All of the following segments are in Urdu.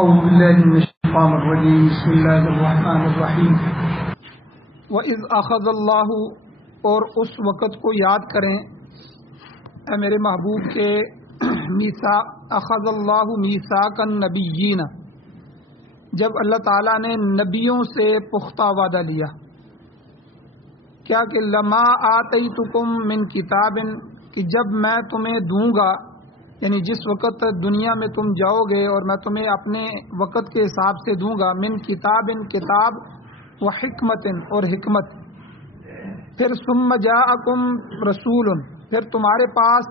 اعوذ باللہ من الشیطان الرجیم بسم اللہ الرحمن الرحیم وَإِذْ أَخَذَ اللَّهُ اور اس وقت کو یاد کریں اے میرے محبوب کے اخذ اللہ میثاق النبیین، جب اللہ تعالیٰ نے نبیوں سے پختہ وعدہ لیا کیا کہ لما آتیتکم من کتاب، کہ جب میں تمہیں دوں گا، یعنی جس وقت دنیا میں تم جاؤ گے اور میں تمہیں اپنے وقت کے حساب سے دوں گا، من کتاب کتاب و حکمت اور حکمت، پھر ثم جاءکم رسول، پھر تمہارے پاس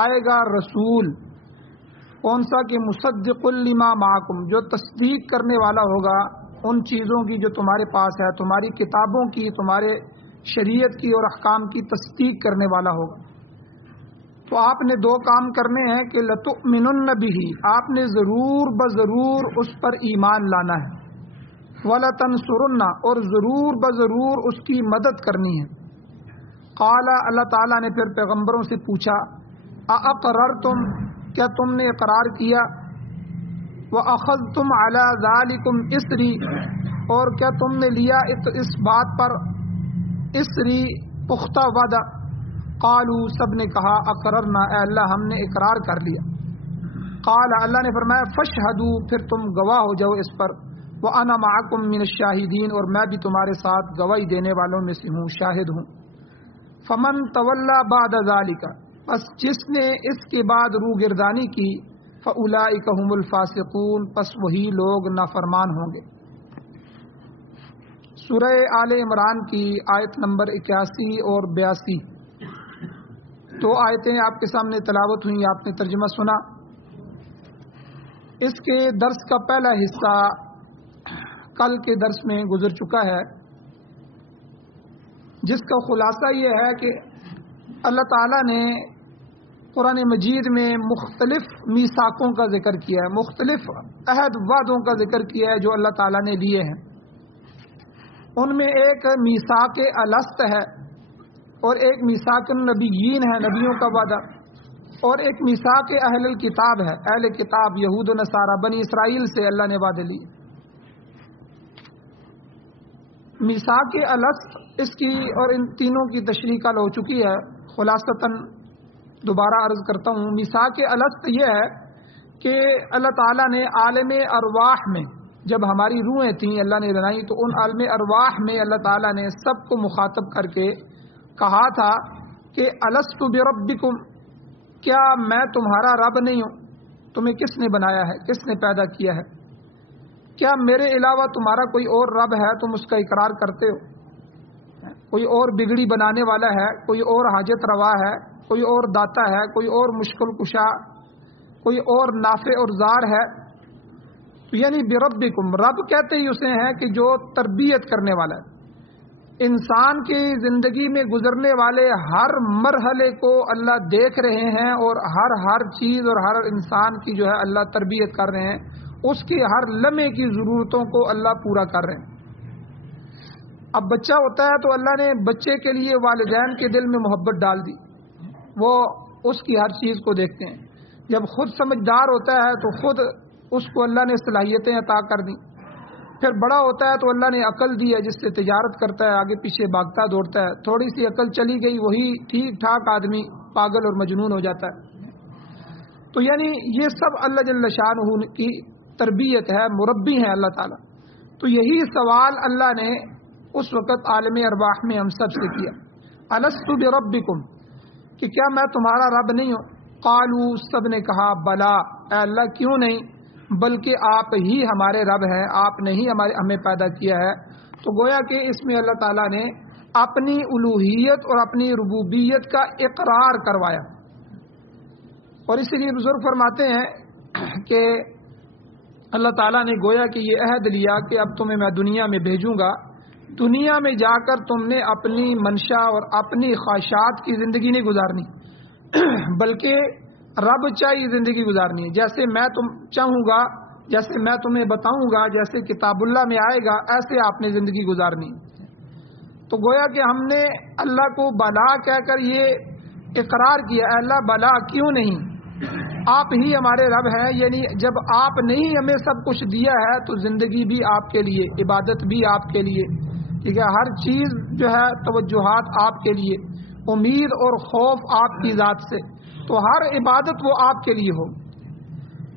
آئے گا رسول، کون سا کہ مصدق لما معکم، جو تصدیق کرنے والا ہوگا ان چیزوں کی جو تمہارے پاس ہے، تمہاری کتابوں کی، تمہارے شریعت کی اور احکام کی تصدیق کرنے والا ہوگا۔ تو آپ نے دو کام کرنے ہیں کہ لتؤمنن بہ، آپ نے ضرور بضرور اس پر ایمان لانا ہے، ولتنصرن، اور ضرور بضرور اس کی مدد کرنی ہے۔ قال، اللہ تعالیٰ نے پھر پیغمبروں سے پوچھا، اقررتم، کیا تم نے اقرار کیا، واخذتم علی ذالکم اسری، اور کیا تم نے لیا اس بات پر اسری پختہ وعدہ۔ قالوا، سب نے کہا اقررنا، اے اللہ ہم نے اقرار کر لیا۔ قال، اللہ نے فرمایا فاشہدوا، پھر تم گواہ ہو جاؤ اس پر، وانا معکم من الشاہدین، اور میں بھی تمہارے ساتھ گواہی دینے والوں میں سے ہوں، شاہد ہوں۔ فمن تولی بعد ذالک، پس جس نے اس کے بعد روگردانی کی، فاولئک هم الفاسقون، پس وہی لوگ نافرمان ہوں گے۔ سورہ آل عمران کی آیت نمبر 81 اور 82، دو آیتیں آپ کے سامنے تلاوت ہوئیں، آپ نے ترجمہ سنا۔ اس کے درس کا پہلا حصہ کل کے درس میں گزر چکا ہے، جس کا خلاصہ یہ ہے کہ اللہ تعالیٰ نے قرآن مجید میں مختلف میثاقوں کا ذکر کیا ہے، مختلف عہد وعدوں کا ذکر کیا ہے جو اللہ تعالیٰ نے لیے ہیں۔ ان میں ایک میثاق الست ہے، اور ایک میثاق النبیین ہے، نبیوں کا وعدہ، اور ایک میثاق اہل الکتاب ہے، اہل کتاب یہود و نصارہ بنی اسرائیل سے اللہ نے وعدے لیے۔ میثاق الست اس کی اور ان تینوں کی تشریح کل ہو چکی ہے، خلاصتاً دوبارہ عرض کرتا ہوں۔ میثاق الست یہ ہے کہ اللہ تعالیٰ نے عالم ارواح میں، جب ہماری روحیں تھیں اللہ نے بنائی، تو ان عالم ارواح میں اللہ تعالیٰ نے سب کو مخاطب کر کے کہا تھا کہ الست بربکم، کیا میں تمہارا رب نہیں ہوں؟ تمہیں کس نے بنایا ہے، کس نے پیدا کیا ہے؟ کیا میرے علاوہ تمہارا کوئی اور رب ہے؟ تم اس کا اقرار کرتے ہو؟ کوئی اور بگڑی بنانے والا ہے، کوئی اور حاجت روا ہے، کوئی اور داتا ہے، کوئی اور مشکل کشا، کوئی اور نافع اور زار ہے؟ یعنی بربکم، رب کہتے ہی اسے ہیں کہ جو تربیت کرنے والا ہے۔ انسان کی زندگی میں گزرنے والے ہر مرحلے کو اللہ دیکھ رہے ہیں، اور ہر چیز اور ہر انسان کی جو ہے اللہ تربیت کر رہے ہیں، اس کی ہر لمحے کی ضرورتوں کو اللہ پورا کر رہے ہیں۔ اب بچہ ہوتا ہے تو اللہ نے بچے کے لیے والدین کے دل میں محبت ڈال دی، وہ اس کی ہر چیز کو دیکھتے ہیں۔ جب خود سمجھدار ہوتا ہے تو خود اس کو اللہ نے صلاحیتیں عطا کر دیں۔ پھر بڑا ہوتا ہے تو اللہ نے عقل دی ہے، جس سے تجارت کرتا ہے، آگے پیچھے بھاگتا دوڑتا ہے۔ تھوڑی سی عقل چلی گئی، وہی ٹھیک ٹھاک آدمی پاگل اور مجنون ہو جاتا ہے۔ تو یعنی یہ سب اللہ جل شانہ کی تربیت ہے، مربی ہیں اللہ تعالیٰ۔ تو یہی سوال اللہ نے اس وقت عالم ارواح میں ہم سب سے کیا، الست بربکم، کہ کیا میں تمہارا رب نہیں ہوں؟ قالوا، سب نے کہا بلا، اے اللہ کیوں نہیں، بلکہ آپ ہی ہمارے رب ہیں، آپ نے ہی ہمیں پیدا کیا ہے۔ تو گویا کہ اس میں اللہ تعالیٰ نے اپنی الوہیت اور اپنی ربوبیت کا اقرار کروایا، اور اسی لیے بزرگ فرماتے ہیں کہ اللہ تعالیٰ نے گویا کہ یہ عہد لیا کہ اب تمہیں میں دنیا میں بھیجوں گا، دنیا میں جا کر تم نے اپنی منشا اور اپنی خواہشات کی زندگی نہیں گزارنی، بلکہ رب چاہیے زندگی گزارنی ہے، جیسے میں تم چاہوں گا، جیسے میں تمہیں بتاؤں گا، جیسے کتاب اللہ میں آئے گا، ایسے آپ نے زندگی گزارنی۔ تو گویا کہ ہم نے اللہ کو بلا کہہ کر یہ اقرار کیا، اے اللہ بلا کیوں نہیں، آپ ہی ہمارے رب ہیں، یعنی جب آپ نے ہی ہمیں سب کچھ دیا ہے تو زندگی بھی آپ کے لیے، عبادت بھی آپ کے لیے، ٹھیک ہے، ہر چیز جو ہے توجہات آپ کے لیے، امید اور خوف آپ کی ذات سے، تو ہر عبادت وہ آپ کے لیے ہو۔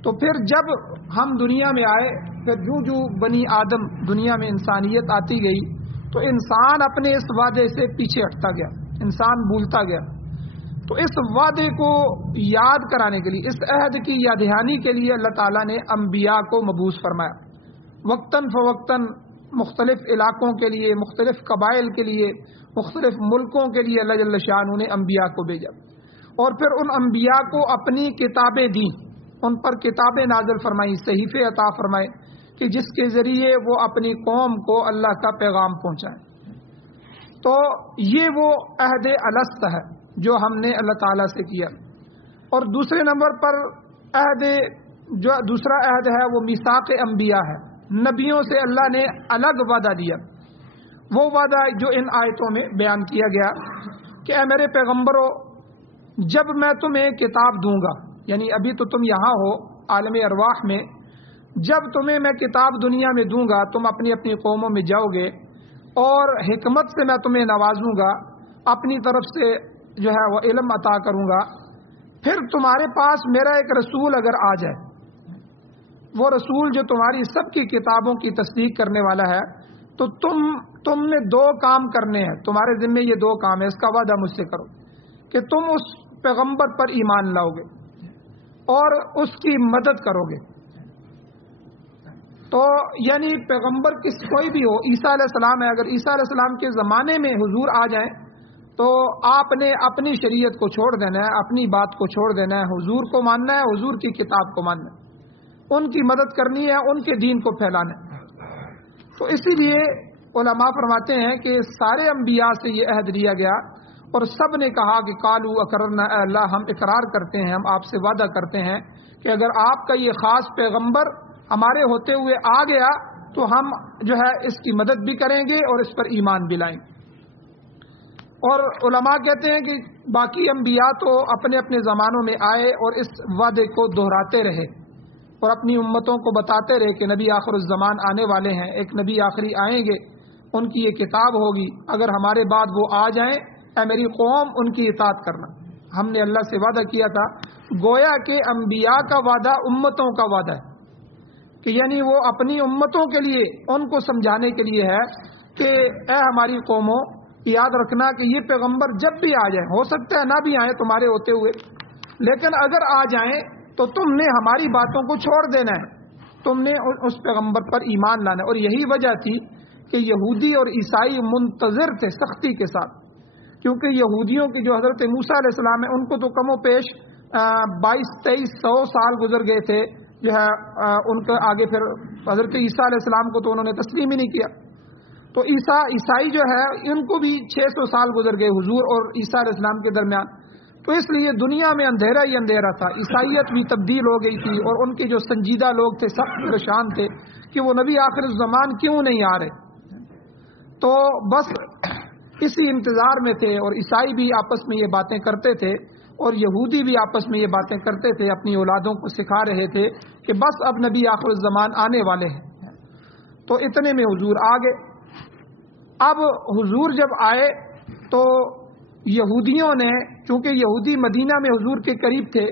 تو پھر جب ہم دنیا میں آئے، پھر جو بنی آدم دنیا میں انسانیت آتی گئی تو انسان اپنے اس وعدے سے پیچھے ہٹتا گیا، انسان بھولتا گیا۔ تو اس وعدے کو یاد کرانے کے لیے، اس عہد کی یاد دہانی کے لیے اللہ تعالیٰ نے انبیاء کو مبعوث فرمایا، وقتاً فوقتاً مختلف علاقوں کے لیے، مختلف قبائل کے لیے، مختلف ملکوں کے لیے اللہ جل شانہ نے انبیاء کو بھیجا، اور پھر ان انبیاء کو اپنی کتابیں دیں، ان پر کتابیں نازل فرمائی، صحیفے عطا فرمائے کہ جس کے ذریعے وہ اپنی قوم کو اللہ کا پیغام پہنچائیں۔ تو یہ وہ عہد الست ہے جو ہم نے اللہ تعالیٰ سے کیا۔ اور دوسرے نمبر پر عہد، جو دوسرا عہد ہے وہ میثاق انبیاء ہے، نبیوں سے اللہ نے الگ وعدہ دیا۔ وہ وعدہ جو ان آیتوں میں بیان کیا گیا کہ اے میرے پیغمبروں، جب میں تمہیں کتاب دوں گا، یعنی ابھی تو تم یہاں ہو عالم ارواح میں، جب تمہیں میں کتاب دنیا میں دوں گا تم اپنی اپنی قوموں میں جاؤ گے، اور حکمت سے میں تمہیں نوازوں گا، اپنی طرف سے جو ہے وہ علم عطا کروں گا۔ پھر تمہارے پاس میرا ایک رسول اگر آ جائے، وہ رسول جو تمہاری سب کی کتابوں کی تصدیق کرنے والا ہے، تو تم نے دو کام کرنے ہیں، تمہارے ذمہ یہ دو کام ہے، اس کا وعدہ مجھ سے کرو کہ تم اس پیغمبر پر ایمان لاؤ گے اور اس کی مدد کرو گے۔ تو یعنی پیغمبر کوئی بھی ہو، عیسیٰ علیہ السلام ہے، اگر عیسیٰ علیہ السلام کے زمانے میں حضور آ جائیں تو آپ نے اپنی شریعت کو چھوڑ دینا ہے، اپنی بات کو چھوڑ دینا ہے، حضور کو ماننا ہے، حضور کی کتاب کو ماننا ہے، ان کی مدد کرنی ہے، ان کے دین کو پھیلانا ہے۔ تو اسی لیے علماء فرماتے ہیں کہ سارے انبیاء سے یہ عہد لیا گیا، اور سب نے کہا کہ قالوا اقررنا، اے اللہ ہم اقرار کرتے ہیں، ہم آپ سے وعدہ کرتے ہیں کہ اگر آپ کا یہ خاص پیغمبر ہمارے ہوتے ہوئے آ گیا تو ہم جو ہے اس کی مدد بھی کریں گے اور اس پر ایمان بھی لائیں گے۔ اور علماء کہتے ہیں کہ باقی انبیاء تو اپنے اپنے زمانوں میں آئے اور اس وعدے کو دہراتے رہے اور اپنی امتوں کو بتاتے رہے کہ نبی آخر الزمان آنے والے ہیں، ایک نبی آخری آئیں گے، ان کی یہ کتاب ہوگی، اگر ہمارے بعد وہ آ جائیں اے میری قوم ان کی اطاعت کرنا۔ ہم نے اللہ سے وعدہ کیا تھا، گویا کہ انبیاء کا وعدہ امتوں کا وعدہ ہے، کہ یعنی وہ اپنی امتوں کے لیے، ان کو سمجھانے کے لیے ہے کہ اے ہماری قوموں، یاد رکھنا کہ یہ پیغمبر جب بھی آ جائیں، ہو سکتا ہے نہ بھی آئیں تمہارے ہوتے ہوئے، لیکن اگر آ جائیں تو تم نے ہماری باتوں کو چھوڑ دینا ہے، تم نے اس پیغمبر پر ایمان لانا ہے۔ اور یہی وجہ تھی کہ یہودی اور عیسائی منتظر تھے سختی کے ساتھ، کیونکہ یہودیوں کی جو حضرت موسیٰ علیہ السلام ہے ان کو تو کم و بیش 2200-2300 سال گزر گئے تھے، جو ہے ان کے آگے پھر حضرت عیسیٰ علیہ السلام کو تو انہوں نے تسلیم ہی نہیں کیا۔ تو عیسائی جو ہے ان کو بھی 600 سال گزر گئے حضور اور عیسیٰ علیہ السلام کے درمیان، تو اس لیے دنیا میں اندھیرا ہی اندھیرا تھا، عیسائیت بھی تبدیل ہو گئی تھی، اور ان کے جو سنجیدہ لوگ تھے سخت پریشان تھے کہ وہ نبی آخر الزمان کیوں نہیں آ رہے۔ تو بس اسی انتظار میں تھے، اور عیسائی بھی آپس میں یہ باتیں کرتے تھے اور یہودی بھی آپس میں یہ باتیں کرتے تھے، اپنی اولادوں کو سکھا رہے تھے کہ بس اب نبی آخر الزمان آنے والے ہیں۔ تو اتنے میں حضور آ گئے۔ اب حضور جب آئے تو یہودیوں نے، چونکہ یہودی مدینہ میں حضور کے قریب تھے،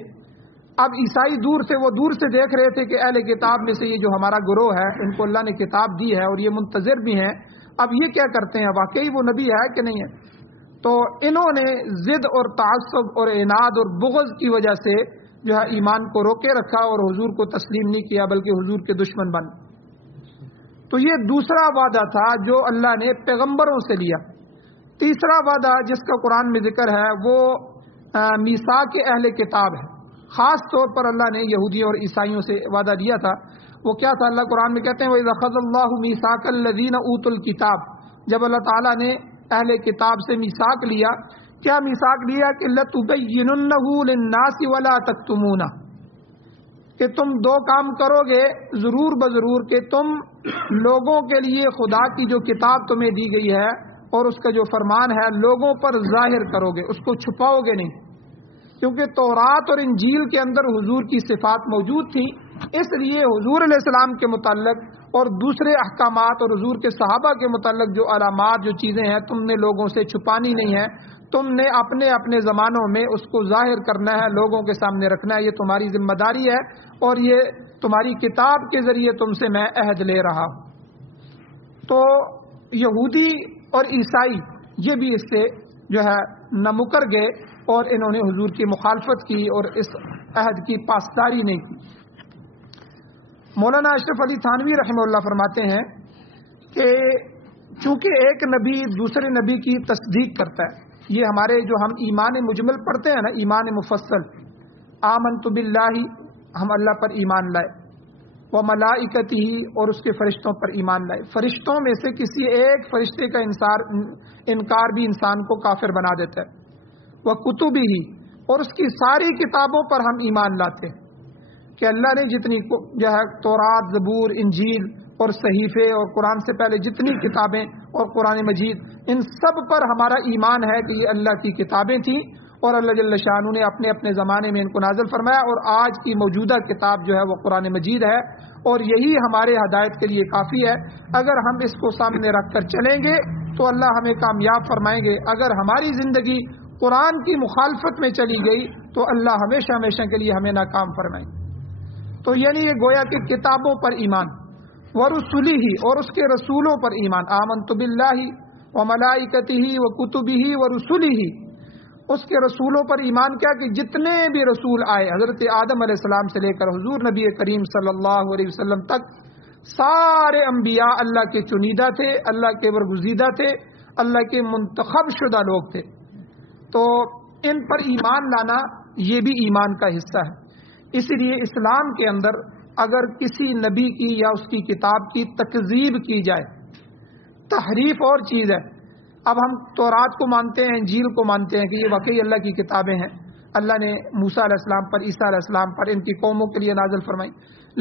اب عیسائی دور سے، وہ دور سے دیکھ رہے تھے کہ اہل کتاب میں سے یہ جو ہمارا گروہ ہے ان کو اللہ نے کتاب دی ہے اور یہ منتظر بھی ہیں، اب یہ کیا کرتے ہیں، واقعی وہ نبی ہے کہ نہیں ہے۔ تو انہوں نے ضد اور تعصب اور عناد اور بغض کی وجہ سے جو ہے ایمان کو روکے رکھا اور حضور کو تسلیم نہیں کیا، بلکہ حضور کے دشمن بن۔ تو یہ دوسرا وعدہ تھا جو اللہ نے پیغمبروں سے لیا۔ تیسرا وعدہ جس کا قرآن میں ذکر ہے وہ میثاق اہل کتاب ہے، خاص طور پر اللہ نے یہودیوں اور عیسائیوں سے وعدہ دیا تھا۔ وہ کیا تھا؟ اللہ قرآن میں کہتے ہیں وَإِذْ أَخَذَ اللَّهُ مِيثَاقَ الَّذِينَ أُوتُوا الْكِتَابَ، جب اللہ تعالیٰ نے اہل کتاب سے میثاق لیا، کیا میثاق لیا کہ لَتُبَيِّنُنَّهُ لِلنَّاسِ وَلَا تَكْتُمُونَهُ، کہ تم دو کام کرو گے ضرور بضرور، کہ تم لوگوں کے لیے خدا کی جو کتاب تمہیں دی گئی ہے اور اس کا جو فرمان ہے لوگوں پر ظاہر کرو گے، اس کو چھپاؤ گے نہیں، کیونکہ تورات اور انجیل کے اندر حضور کی صفات موجود تھی، اس لیے حضور علیہ السلام کے متعلق اور دوسرے احکامات اور حضور کے صحابہ کے متعلق جو علامات، جو چیزیں ہیں، تم نے لوگوں سے چھپانی نہیں ہے، تم نے اپنے اپنے زمانوں میں اس کو ظاہر کرنا ہے، لوگوں کے سامنے رکھنا ہے، یہ تمہاری ذمہ داری ہے، اور یہ تمہاری کتاب کے ذریعے تم سے میں عہد لے رہا ہوں۔ تو یہودی اور عیسائی یہ بھی اس سے جو ہے نہ مکر گئے اور انہوں نے حضور کی مخالفت کی اور اس عہد کی پاسداری نہیں کی۔ مولانا اشرف علی تھانوی رحمہ اللہ فرماتے ہیں کہ چونکہ ایک نبی دوسرے نبی کی تصدیق کرتا ہے، یہ ہمارے جو ہم ایمان مجمل پڑھتے ہیں نا، ایمان مفصل، آمنت باللہ، ہم اللہ پر ایمان لائے، وملائکتہ، اور اس کے فرشتوں پر ایمان لائے۔ فرشتوں میں سے کسی ایک فرشتے کا انکار بھی انسان کو کافر بنا دیتا ہے۔ وکتبہ، اور اس کی ساری کتابوں پر ہم ایمان لاتے ہیں کہ اللہ نے جتنی جو ہے تورات، زبور، انجیل اور صحیفے اور قرآن سے پہلے جتنی کتابیں اور قرآن مجید، ان سب پر ہمارا ایمان ہے کہ یہ اللہ کی کتابیں تھیں اور اللہ جل شانہ نے اپنے اپنے زمانے میں ان کو نازل فرمایا، اور آج کی موجودہ کتاب جو ہے وہ قرآن مجید ہے، اور یہی ہمارے ہدایت کے لیے کافی ہے۔ اگر ہم اس کو سامنے رکھ کر چلیں گے تو اللہ ہمیں کامیاب فرمائیں گے، اگر ہماری زندگی قرآن کی مخالفت میں چلی گئی تو اللہ ہمیشہ ہمیشہ کے لیے ہمیں ناکام فرمائیں گے۔ تو یعنی یہ گویا کہ کتابوں پر ایمان، ورسلہ، اور اس کے رسولوں پر ایمان، آمنت باللہ وملائکتہ وکتبہ ورسلہ، اس کے رسولوں پر ایمان کیا کہ جتنے بھی رسول آئے حضرت آدم علیہ السلام سے لے کر حضور نبی کریم صلی اللہ علیہ وسلم تک، سارے انبیاء اللہ کے چنیدہ تھے، اللہ کے برگزیدہ تھے، اللہ کے منتخب شدہ لوگ تھے۔ تو ان پر ایمان لانا یہ بھی ایمان کا حصہ ہے۔ اسی لیے اسلام کے اندر اگر کسی نبی کی یا اس کی کتاب کی تکذیب کی جائے، تحریف اور چیز ہے۔ اب ہم تورات کو مانتے ہیں، انجیل کو مانتے ہیں کہ یہ واقعی اللہ کی کتابیں ہیں، اللہ نے موسیٰ علیہ السلام پر، عیسیٰ علیہ السلام پر، ان کی قوموں کے لیے نازل فرمائی،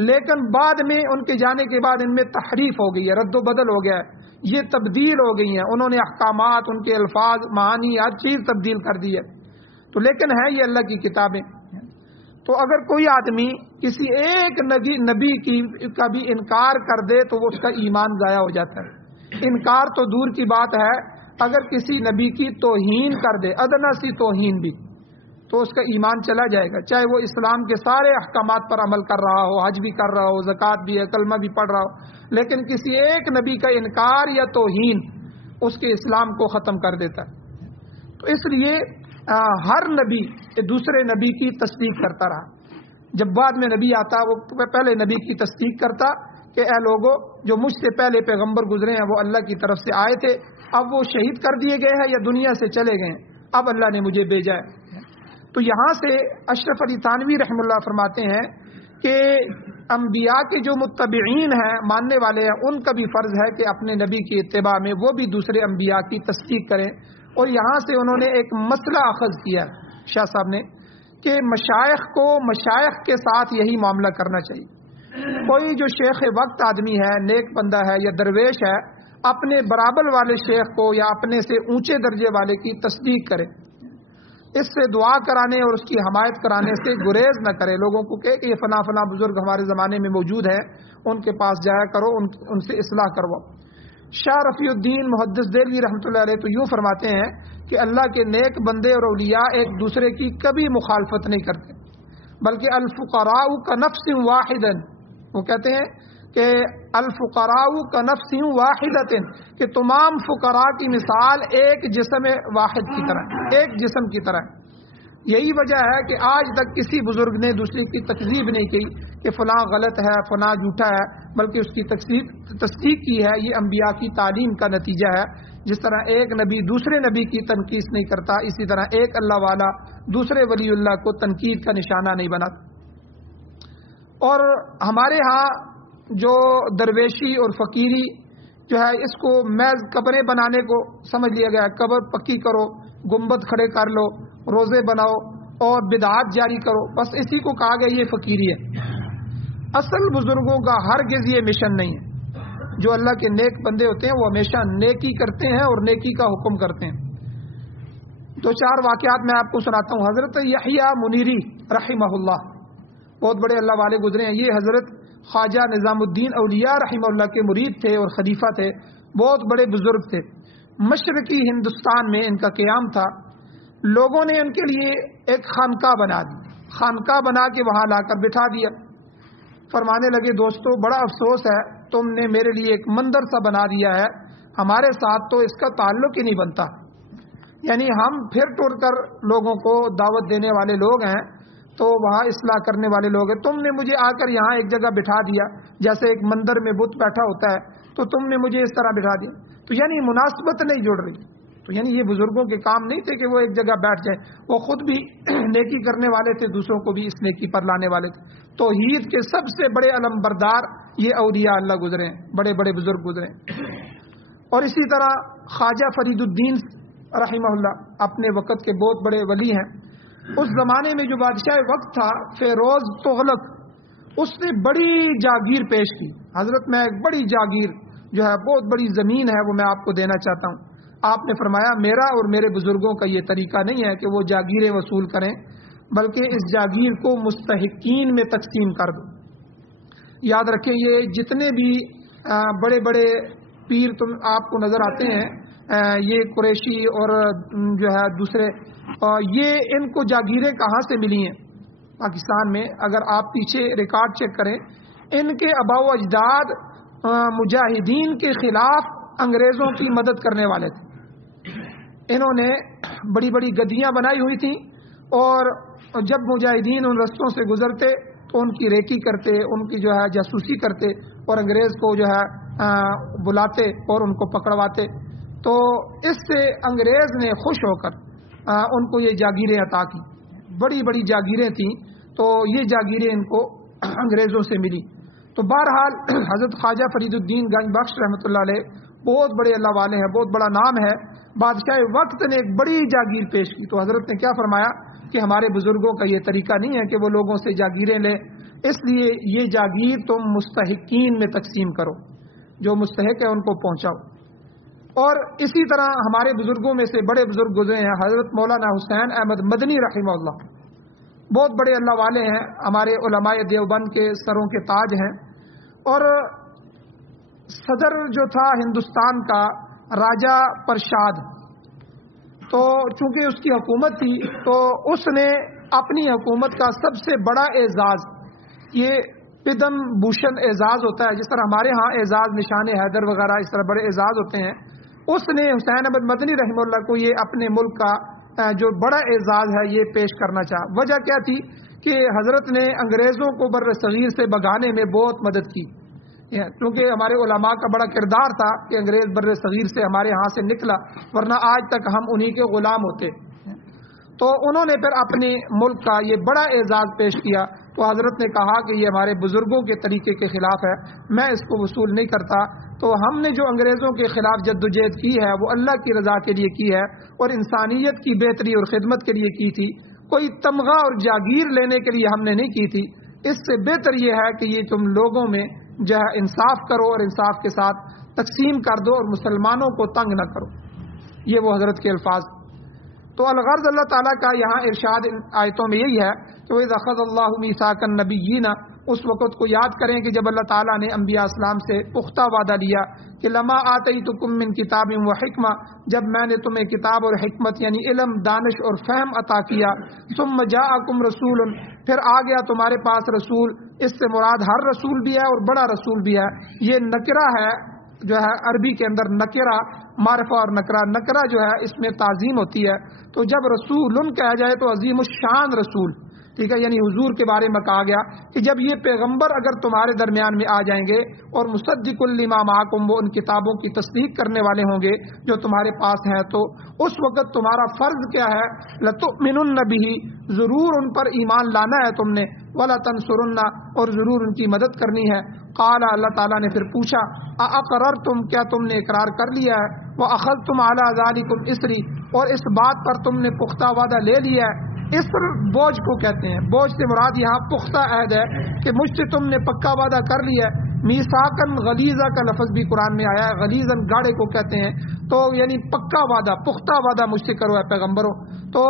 لیکن بعد میں ان کے جانے کے بعد ان میں تحریف ہو گئی ہے، رد و بدل ہو گیا ہے، یہ تبدیل ہو گئی ہیں، انہوں نے احکامات، ان کے الفاظ، معانی، ہر چیز تبدیل کر دی ہے، تو لیکن ہے یہ اللہ کی کتابیں۔ تو اگر کوئی آدمی کسی ایک نبی کا بھی انکار کر دے تو وہ اس کا ایمان ضائع ہو جاتا ہے۔ انکار تو دور کی بات ہے، اگر کسی نبی کی توہین کر دے، ادنا سی توہین بھی، تو اس کا ایمان چلا جائے گا، چاہے وہ اسلام کے سارے احکامات پر عمل کر رہا ہو، حج بھی کر رہا ہو، زکوٰۃ بھی ہے، کلمہ بھی پڑھ رہا ہو، لیکن کسی ایک نبی کا انکار یا توہین اس کے اسلام کو ختم کر دیتا ہے۔ تو اس لیے ہر نبی دوسرے نبی کی تصدیق کرتا رہا، جب بعد میں نبی آتا وہ پہلے نبی کی تصدیق کرتا کہ اے لوگو، جو مجھ سے پہلے پیغمبر گزرے ہیں وہ اللہ کی طرف سے آئے تھے، اب وہ شہید کر دیے گئے ہیں یا دنیا سے چلے گئے ہیں، اب اللہ نے مجھے بھیجا ہے۔ تو یہاں سے اشرف علی تھانوی رحمہ اللہ فرماتے ہیں کہ انبیاء کے جو متبعین ہیں، ماننے والے ہیں، ان کا بھی فرض ہے کہ اپنے نبی کی اتباع میں وہ بھی دوسرے انبیاء کی تصدیق کریں۔ اور یہاں سے انہوں نے ایک مسئلہ اخذ کیا شاہ صاحب نے کہ مشائخ کو مشائخ کے ساتھ یہی معاملہ کرنا چاہیے۔ کوئی جو شیخ وقت آدمی ہے، نیک بندہ ہے یا درویش ہے، اپنے برابر والے شیخ کو یا اپنے سے اونچے درجے والے کی تصدیق کرے، اس سے دعا کرانے اور اس کی حمایت کرانے سے گریز نہ کرے، لوگوں کو کہے کہ یہ فلاں فلاں بزرگ ہمارے زمانے میں موجود ہیں، ان کے پاس جایا کرو، ان سے اصلاح کرواؤ۔ شاہ رفیع الدین محدث دہلوی رحمۃ اللہ علیہ تو یوں فرماتے ہیں کہ اللہ کے نیک بندے اور اولیاء ایک دوسرے کی کبھی مخالفت نہیں کرتے، بلکہ الفقراء کنفس واحد، وہ کہتے ہیں کہ الفقراء کنفس واحدۃ، کہ تمام فقراء کی مثال ایک جسم واحد کی طرح، ایک جسم کی طرح۔ یہی وجہ ہے کہ آج تک کسی بزرگ نے دوسرے کی تکذیب نہیں کی کہ فلاں غلط ہے، فلاں جھوٹا ہے، بلکہ اس کی تصدیق کی ہے۔ یہ انبیاء کی تعلیم کا نتیجہ ہے۔ جس طرح ایک نبی دوسرے نبی کی تنقید نہیں کرتا، اسی طرح ایک اللہ والا دوسرے ولی اللہ کو تنقید کا نشانہ نہیں بنا۔ اور ہمارے ہاں جو درویشی اور فقیری جو ہے، اس کو محض قبریں بنانے کو سمجھ لیا گیا، قبر پکی کرو، گنبد کھڑے کر لو، روزے بناؤ اور بدعات جاری کرو، بس اسی کو کہا گیا یہ فقیری ہے۔ اصل بزرگوں کا ہرگز یہ مشن نہیں ہے۔ جو اللہ کے نیک بندے ہوتے ہیں وہ ہمیشہ نیکی کرتے ہیں اور نیکی کا حکم کرتے ہیں۔ دو چار واقعات میں آپ کو سناتا ہوں. حضرت یحییٰ منیری رحمہ اللہ بہت بڑے اللہ والے گزرے ہیں. یہ حضرت خواجہ نظام الدین اولیاء رحمہ اللہ کے مرید تھے اور خلیفہ تھے. بہت بڑے بزرگ تھے. مشرقی ہندوستان میں ان کا قیام تھا. لوگوں نے ان کے لیے ایک خانقاہ بنا دی. خانقاہ بنا کے وہاں لا کر بٹھا دیا. فرمانے لگے دوستو بڑا افسوس ہے تم نے میرے لیے ایک مندر سا بنا دیا ہے, ہمارے ساتھ تو اس کا تعلق ہی نہیں بنتا. یعنی ہم پھر ٹر کر لوگوں کو دعوت دینے والے لوگ ہیں, تو وہاں اصلاح کرنے والے لوگ ہیں. تم نے مجھے آ کر یہاں ایک جگہ بٹھا دیا, جیسے ایک مندر میں بت بیٹھا ہوتا ہے, تو تم نے مجھے اس طرح بٹھا دیا. تو یعنی مناسبت نہیں جڑ رہی. تو یعنی یہ بزرگوں کے کام نہیں تھے کہ وہ ایک جگہ بیٹھ جائیں. وہ خود بھی نیکی کرنے والے تھے, دوسروں کو بھی اس نیکی پر لانے والے تھے. توحید کے سب سے بڑے علم بردار یہ اولیاء اللہ گزرے ہیں, بڑے بڑے بزرگ گزرے ہیں. اور اسی طرح خواجہ فرید الدین رحمہ اللہ اپنے وقت کے بہت بڑے ولی ہیں. اس زمانے میں جو بادشاہ وقت تھا فیروز تغلق, اس نے بڑی جاگیر پیش کی. حضرت میں ایک بڑی جاگیر جو ہے بہت بڑی زمین ہے وہ میں آپ کو دینا چاہتا ہوں. آپ نے فرمایا میرا اور میرے بزرگوں کا یہ طریقہ نہیں ہے کہ وہ جاگیریں وصول کریں, بلکہ اس جاگیر کو مستحقین میں تقسیم کر دو. یاد رکھیں یہ جتنے بھی بڑے بڑے پیر تم آپ کو نظر آتے ہیں, یہ قریشی اور جو ہے دوسرے, یہ ان کو جاگیریں کہاں سے ملی ہیں پاکستان میں؟ اگر آپ پیچھے ریکارڈ چیک کریں, ان کے آباء و اجداد مجاہدین کے خلاف انگریزوں کی مدد کرنے والے تھے. انہوں نے بڑی بڑی گدیاں بنائی ہوئی تھیں, اور جب مجاہدین ان رستوں سے گزرتے تو ان کی ریکی کرتے, ان کی جو ہے جاسوسی کرتے, اور انگریز کو جو ہے بلاتے اور ان کو پکڑواتے. تو اس سے انگریز نے خوش ہو کر ان کو یہ جاگیریں عطا کی. بڑی بڑی جاگیریں تھیں, تو یہ جاگیریں ان کو انگریزوں سے ملی. تو بہرحال حضرت خواجہ فرید الدین گنج بخش رحمۃ اللہ علیہ بہت بڑے اللہ والے ہیں, بہت بڑا نام ہے. بادشاہ وقت نے ایک بڑی جاگیر پیش کی. تو حضرت نے کیا فرمایا کہ ہمارے بزرگوں کا یہ طریقہ نہیں ہے کہ وہ لوگوں سے جاگیریں لیں, اس لیے یہ جاگیر تم مستحقین میں تقسیم کرو, جو مستحق ہے ان کو پہنچاؤ. اور اسی طرح ہمارے بزرگوں میں سے بڑے بزرگ گزرے ہیں. حضرت مولانا حسین احمد مدنی رحمہ اللہ بہت بڑے اللہ والے ہیں, ہمارے علماء دیوبند کے سروں کے تاج ہیں. اور صدر جو تھا ہندوستان کا راجہ پرشاد, تو چونکہ اس کی حکومت تھی تو اس نے اپنی حکومت کا سب سے بڑا اعزاز, یہ پدم بھوشن اعزاز ہوتا ہے, جس طرح ہمارے ہاں اعزاز نشان حیدر وغیرہ اس طرح بڑے اعزاز ہوتے ہیں, اس نے حسین احمد مدنی رحمہ اللہ کو یہ اپنے ملک کا جو بڑا اعزاز ہے یہ پیش کرنا چاہا. وجہ کیا تھی کہ حضرت نے انگریزوں کو بر صغیر سے بھگانے میں بہت مدد کی, کیونکہ ہمارے علماء کا بڑا کردار تھا کہ انگریز بر صغیر سے ہمارے ہاں سے نکلا, ورنہ آج تک ہم انہی کے غلام ہوتے. تو انہوں نے پھر اپنے ملک کا یہ بڑا اعزاز پیش کیا. تو حضرت نے کہا کہ یہ ہمارے بزرگوں کے طریقے کے خلاف ہے, میں اس کو وصول نہیں کرتا. تو ہم نے جو انگریزوں کے خلاف جدوجہد کی ہے وہ اللہ کی رضا کے لیے کی ہے اور انسانیت کی بہتری اور خدمت کے لیے کی تھی, کوئی تمغہ اور جاگیر لینے کے لیے ہم نے نہیں کی تھی. اس سے بہتر یہ ہے کہ یہ تم لوگوں میں جو ہے انصاف کرو اور انصاف کے ساتھ تقسیم کر دو اور مسلمانوں کو تنگ نہ کرو. یہ وہ حضرت کے الفاظ. تو الغرض اللہ تعالیٰ کا یہاں ارشاد ان آیتوں میں یہی ہے کہ وَإِذْ أَخَذَ اللَّهُ مِيثَاقَ النَّبِيِّينَ, اس وقت کو یاد کریں کہ جب اللہ تعالیٰ نے انبیاء اسلام سے پختہ وعدہ لیا کہ لما آتیتکم من کتاب و حکمہ, جب میں نے تمہیں کتاب اور حکمت یعنی علم, دانش اور فہم عطا کیا, ثم جاءکم رسول, پھر آ گیا تمہارے پاس رسول. اس سے مراد ہر رسول بھی ہے اور بڑا رسول بھی ہے. یہ نکرہ ہے جو ہے عربی کے اندر, نکرہ معرفہ اور نکرہ جو ہے اس میں تعظیم ہوتی ہے. تو جب رسول کہا جائے تو عظیم الشان رسول, ٹھیک ہے, یعنی حضور کے بارے میں کہا گیا کہ جب یہ پیغمبر اگر تمہارے درمیان میں آ جائیں گے اور مصدق لما معکم, وہ ان کتابوں کی تصدیق کرنے والے ہوں گے جو تمہارے پاس ہیں, تو اس وقت تمہارا فرض کیا ہے, لتؤمنن بہ, ضرور ان پر ایمان لانا ہے تم نے, ولا تنصرن, اور ضرور ان کی مدد کرنی ہے. قال, اللہ تعالیٰ نے پھر پوچھا, اقررتم, کیا تم نے اقرار کر لیا ہے, واخذتم علی ذلکم اسری, اور اس بات پر تم نے پختہ وعدہ لے لیا ہے. اسر بوجھ کو کہتے ہیں, بوجھ سے مراد یہاں پختہ عہد ہے کہ مجھ سے تم نے پکا وعدہ کر لیا ہے. میثاقاً غلیظہ کا لفظ بھی قرآن میں آیا ہے, غلیظاً گاڑے کو کہتے ہیں, تو یعنی پکا وعدہ, پختہ وعدہ مجھ سے کرو ہے پیغمبروں. تو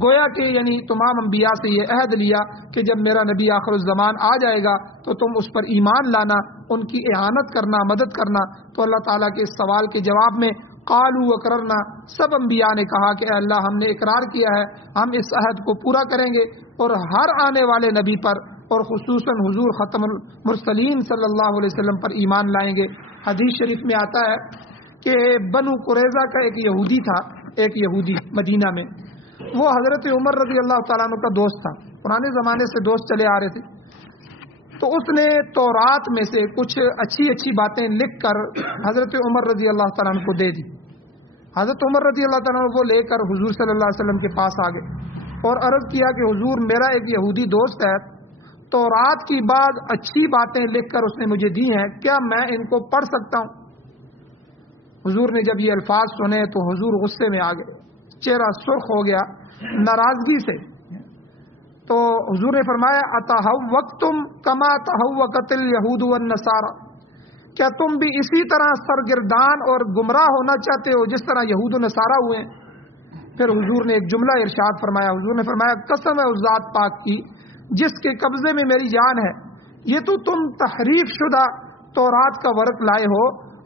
گویا کہ یعنی تمام انبیاء سے یہ عہد لیا کہ جب میرا نبی آخر الزمان آ جائے گا تو تم اس پر ایمان لانا، ان کی اعانت کرنا، مدد کرنا۔ تو اللہ تعالیٰ کے اس سوال کے جواب میں قالوا وقررنا، سب انبیاء نے کہا کہ اے اللہ ہم نے اقرار کیا ہے، ہم اس عہد کو پورا کریں گے اور ہر آنے والے نبی پر اور خصوصاً حضور ختم المرسلین صلی اللہ علیہ وسلم پر ایمان لائیں گے۔ حدیث شریف میں آتا ہے کہ بنو قریظہ کا ایک یہودی تھا، ایک یہودی مدینہ میں، وہ حضرت عمر رضی اللہ تعالیٰ عنہ کا دوست تھا، پرانے زمانے سے دوست چلے آ رہے تھے۔ تو اس نے تورات میں سے کچھ اچھی اچھی باتیں لکھ کر حضرت عمر رضی اللہ تعالیٰ عنہ کو دے دی۔ حضرت عمر رضی اللہ تعالیٰ عنہ وہ لے کر حضور صلی اللہ علیہ وسلم کے پاس آ گئے اور عرض کیا کہ حضور میرا ایک یہودی دوست ہے، تورات کی بعض اچھی باتیں لکھ کر اس نے مجھے دی ہیں، کیا میں ان کو پڑھ سکتا ہوں؟ حضور نے جب یہ الفاظ سنے تو حضور غصے میں آ گئے، چہرہ سرخ ہو گیا ناراضگی سے۔ تو حضور نے فرمایا اتہوقتم کما تہوقت الیہود والنصارى، کیا تم بھی اسی طرح سرگردان اور گمراہ ہونا چاہتے ہو جس طرح یہود و نصارہ ہوئے ہیں؟ پھر حضور نے ایک جملہ ارشاد فرمایا، حضور نے فرمایا قسم ہے اس ذات پاک کی جس کے قبضے میں میری جان ہے، یہ تو تم تحریف شدہ تورات کا ورق لائے ہو،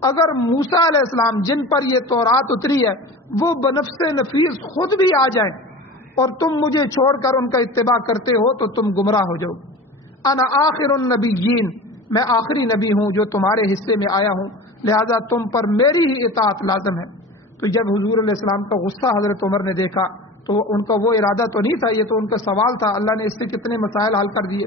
اگر موسیٰ علیہ السلام جن پر یہ تورات اتری ہے وہ بنفس نفیس خود بھی آ جائیں اور تم مجھے چھوڑ کر ان کا اتباع کرتے ہو تو تم گمراہ ہو جاؤ۔ انا آخر النبیین، میں آخری نبی ہوں جو تمہارے حصے میں آیا ہوں، لہذا تم پر میری ہی اطاعت لازم ہے۔ تو جب حضور علیہ السلام کا غصہ حضرت عمر نے دیکھا تو ان کا وہ ارادہ تو نہیں تھا، یہ تو ان کا سوال تھا، اللہ نے اس سے کتنے مسائل حل کر دیے۔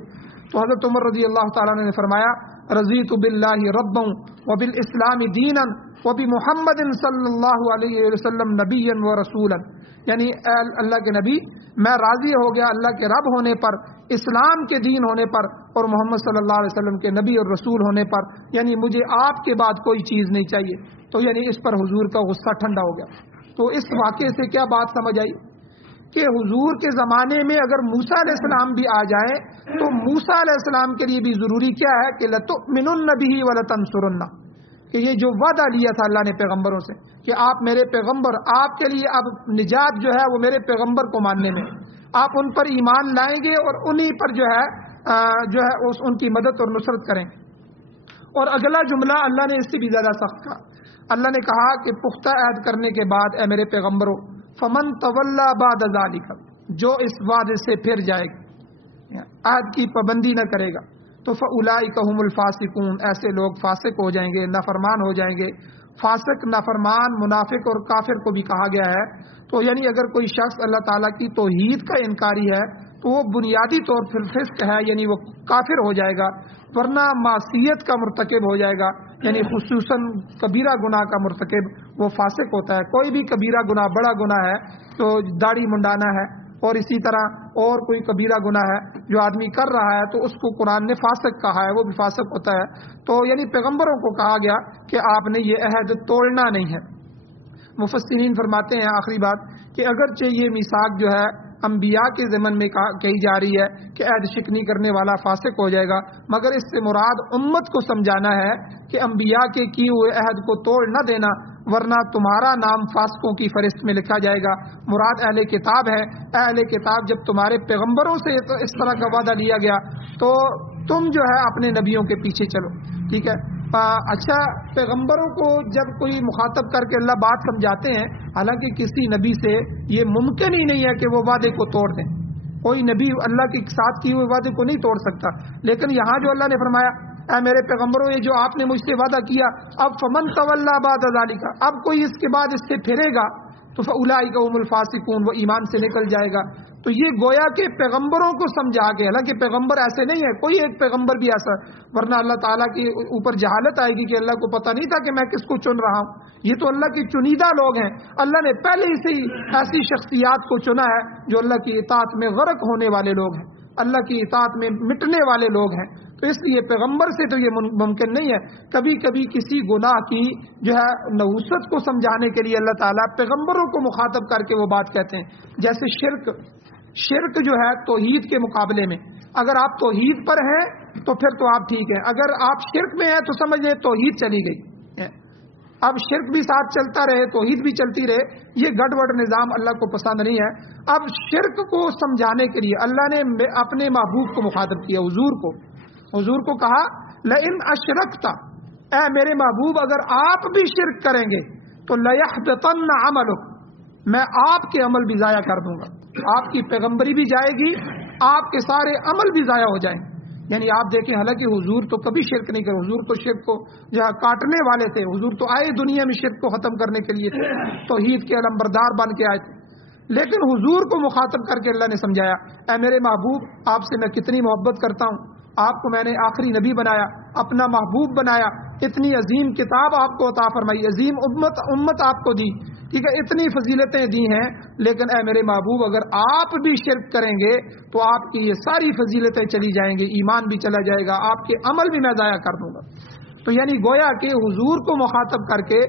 تو حضرت عمر رضی اللہ تعالیٰ نے فرمایا رضیت باللہ ربا وبالاسلام دینا وبمحمد صلی اللہ علیہ وسلم نبیا ورسولا، یعنی اے اللہ کے نبی میں راضی ہو گیا اللہ کے رب ہونے پر، اسلام کے دین ہونے پر اور محمد صلی اللہ علیہ وسلم کے نبی اور رسول ہونے پر، یعنی مجھے آپ کے بعد کوئی چیز نہیں چاہیے۔ تو یعنی اس پر حضور کا غصہ ٹھنڈا ہو گیا۔ تو اس واقعے سے کیا بات سمجھ آئی کہ حضور کے زمانے میں اگر موسیٰ علیہ السلام بھی آ جائیں تو موسیٰ علیہ السلام کے لیے بھی ضروری کیا ہے کہ لَتُؤْمِنُنَّ بِهِ وَلَتَنْصُرُنَّ، کہ یہ جو وعدہ لیا تھا اللہ نے پیغمبروں سے کہ آپ میرے پیغمبر، آپ کے لیے اب نجات جو ہے وہ میرے پیغمبر کو ماننے میں، آپ ان پر ایمان لائیں گے اور انہی پر جو ہے ان کی مدد اور نصرت کریں گے۔ اور اگلا جملہ اللہ نے اس سے بھی زیادہ سخت کہا، اللہ نے کہا کہ پختہ عہد کرنے کے بعد اے میرے پیغمبروں فمن تولا بعد ذالک، جو اس وعدے سے پھر جائے گا، عہد کی پابندی نہ کرے گا، تو فاولئک هم الفاسقون، ایسے لوگ فاسق ہو جائیں گے، نافرمان ہو جائیں گے۔ فاسق، نافرمان، منافق اور کافر کو بھی کہا گیا ہے۔ تو یعنی اگر کوئی شخص اللہ تعالیٰ کی توحید کا انکاری ہے تو وہ بنیادی طور پر فسق ہے، یعنی وہ کافر ہو جائے گا، ورنہ معصیت کا مرتکب ہو جائے گا، یعنی خصوصاً کبیرہ گناہ کا مرتکب وہ فاسق ہوتا ہے۔ کوئی بھی کبیرہ گناہ، بڑا گناہ ہے تو داڑھی منڈانا ہے، اور اسی طرح اور کوئی کبیرہ گناہ ہے جو آدمی کر رہا ہے تو اس کو قرآن نے فاسق کہا ہے، وہ بھی فاسق ہوتا ہے۔ تو یعنی پیغمبروں کو کہا گیا کہ آپ نے یہ عہد توڑنا نہیں ہے۔ مفسرین فرماتے ہیں آخری بات کہ اگرچہ یہ میثاق جو ہے انبیاء کے ضمن میں کہی جا رہی ہے کہ عہد شکنی کرنے والا فاسق ہو جائے گا، مگر اس سے مراد امت کو سمجھانا ہے کہ انبیاء کے کیے ہوئے عہد کو توڑ نہ دینا، ورنہ تمہارا نام فاسقوں کی فہرست میں لکھا جائے گا۔ مراد اہل کتاب ہے۔ اہل کتاب جب تمہارے پیغمبروں سے اس طرح کا وعدہ لیا گیا تو تم جو ہے اپنے نبیوں کے پیچھے چلو، ٹھیک ہے۔ اچھا، پیغمبروں کو جب کوئی مخاطب کر کے اللہ بات سمجھاتے ہیں، حالانکہ کسی نبی سے یہ ممکن ہی نہیں ہے کہ وہ وعدے کو توڑ دیں، کوئی نبی اللہ کے ساتھ کیے ہوئے وعدے کو نہیں توڑ سکتا، لیکن یہاں جو اللہ نے فرمایا اے میرے پیغمبروں یہ جو آپ نے مجھ سے وعدہ کیا، اب فمن تولا بعد ذالک، اب کوئی اس کے بعد اس سے پھرے گا تو فاولئک هم الفاسقون، وہ ایمان سے نکل جائے گا۔ تو یہ گویا کہ پیغمبروں کو سمجھا کے، حالانکہ پیغمبر ایسے نہیں ہے، کوئی ایک پیغمبر بھی ایسا، ورنہ اللہ تعالیٰ کے اوپر جہالت آئے گی کہ اللہ کو پتہ نہیں تھا کہ میں کس کو چن رہا ہوں۔ یہ تو اللہ کے چنیدہ لوگ ہیں، اللہ نے پہلے ہی سے ایسی شخصیات کو چنا ہے جو اللہ کی اطاعت میں غرق ہونے والے لوگ ہیں، اللہ کی اطاعت میں مٹنے والے لوگ ہیں۔ تو اس لیے پیغمبر سے تو یہ ممکن نہیں ہے۔ کبھی کبھی کسی گناہ کی جو ہے نحوست کو سمجھانے کے لیے اللہ تعالیٰ پیغمبروں کو مخاطب کر کے وہ بات کہتے ہیں، جیسے شرک جو ہے توحید کے مقابلے میں، اگر آپ توحید پر ہیں تو پھر تو آپ ٹھیک ہیں، اگر آپ شرک میں ہیں تو سمجھ لیں توحید چلی گئی۔ اب شرک بھی ساتھ چلتا رہے، توحید بھی چلتی رہے، یہ گڑبڑ نظام اللہ کو پسند نہیں ہے۔ اب شرک کو سمجھانے کے لیے اللہ نے اپنے محبوب کو مخاطب کیا، حضور کو کہا لئن اشرکت، اے میرے محبوب اگر آپ بھی شرک کریں گے تو لیحبطن عملک، میں آپ کے عمل بھی ضائع کر دوں گا، آپ کی پیغمبری بھی جائے گی، آپ کے سارے عمل بھی ضائع ہو جائیں گے۔ یعنی آپ دیکھیں، حالانکہ حضور تو کبھی شرک نہیں کرے، حضور تو شرک کو جہاں کاٹنے والے تھے، حضور تو آئے دنیا میں شرک کو ختم کرنے کے لیے تھے، توحید کے علمبردار بن کے آئے تھے، لیکن حضور کو مخاطب کر کے اللہ نے سمجھایا، اے میرے محبوب آپ سے میں کتنی محبت کرتا ہوں، آپ کو میں نے آخری نبی بنایا، اپنا محبوب بنایا، اتنی عظیم کتاب آپ کو عطا فرمائی، عظیم امت آپ کو دی، ٹھیک ہے، اتنی فضیلتیں دی ہیں، لیکن اے میرے محبوب اگر آپ بھی شرک کریں گے تو آپ کی یہ ساری فضیلتیں چلی جائیں گی، ایمان بھی چلا جائے گا، آپ کے عمل بھی میں ضائع کر دوں گا۔ تو یعنی گویا کہ حضور کو مخاطب کر کے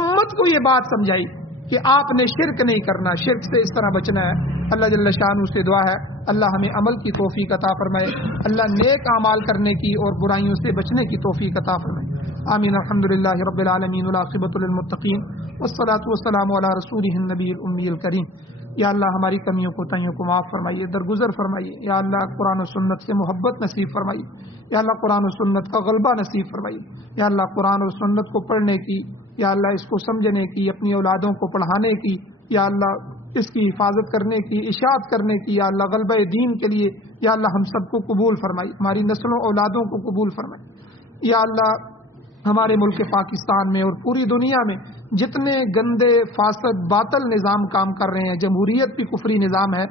امت کو یہ بات سمجھائی کہ آپ نے شرک نہیں کرنا، شرک سے اس طرح بچنا ہے۔ اللہ جل شانہ سے دعا ہے اللہ ہمیں عمل کی توفیق عطا فرمائے، اللہ نیک اعمال کرنے کی اور برائیوں سے بچنے کی توفیق عطا فرمائے، آمین۔ الحمدللہ رب العالمین والعاقبۃ للمتقین والصلاۃ والسلام علی رسولہ النبی الامی الکریم۔ یا اللہ ہماری کمیوں کو تائیوں کو معاف فرمائیے، درگزر فرمائیے، یا اللہ قرآن و سنت سے محبت نصیب فرمائیے، یا اللہ قرآن و سنت کا غلبہ نصیب فرمائیے، یا اللہ قرآن و سنت کو پڑھنے کی، یا اللہ اس کو سمجھنے کی، اپنی اولادوں کو پڑھانے کی، یا اللہ اس کی حفاظت کرنے کی، اشاعت کرنے کی، یا اللہ غلبہ دین کے لیے یا اللہ ہم سب کو قبول فرمائی، ہماری نسلوں اولادوں کو قبول فرمائی۔ یا اللہ ہمارے ملک پاکستان میں اور پوری دنیا میں جتنے گندے فاسد باطل نظام کام کر رہے ہیں، جمہوریت بھی کفری نظام ہے،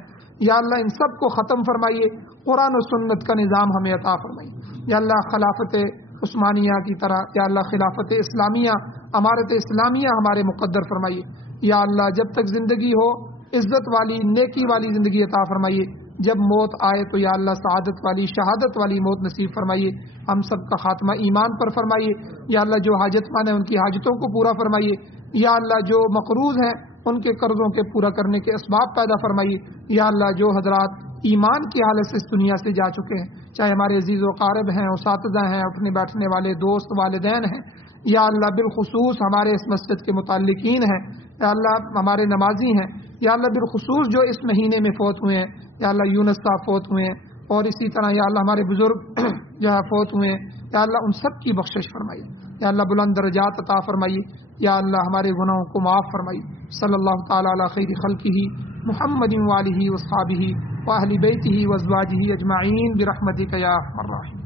یا اللہ ان سب کو ختم فرمائیے، قرآن و سنت کا نظام ہمیں عطا فرمائیے۔ یا اللہ خلافت عثمانیہ کی طرح یا اللہ خلافت اسلامیہ، امارت اسلامیہ ہمارے مقدر فرمائیے۔ یا اللہ جب تک زندگی ہو عزت والی نیکی والی زندگی عطا فرمائیے، جب موت آئے تو یا اللہ سعادت والی شہادت والی موت نصیب فرمائیے، ہم سب کا خاتمہ ایمان پر فرمائیے۔ یا اللہ جو حاجت مند ہیں ان کی حاجتوں کو پورا فرمائیے، یا اللہ جو مقروض ہیں ان کے قرضوں کے پورا کرنے کے اسباب پیدا فرمائیے۔ یا اللہ جو حضرات ایمان کی حالت سے اس دنیا سے جا چکے ہیں، چاہے ہمارے عزیز و قارب ہیں، اساتذہ ہیں، اٹھنے بیٹھنے والے دوست والدین ہیں، یا اللہ بالخصوص ہمارے اس مسجد کے متعلقین ہیں، یا اللہ ہمارے نمازی ہیں، یا اللہ بالخصوص جو اس مہینے میں فوت ہوئے ہیں، یا اللہ یونس صاحب فوت ہوئے ہیں، اور اسی طرح یا اللہ ہمارے بزرگ جو ہے فوت ہوئے ہیں، یا اللہ ان سب کی بخشش فرمائیے، یا اللہ بلند درجات عطا فرمائیے، یا اللہ ہمارے گناہوں کو معاف فرمائیے۔ صلی اللہ تعالی علی خیر خلقہ محمد وآلہ واصحابہ واہل بیتہ وازواجہ اجمعین برحمتک یا ارحم الراحمین۔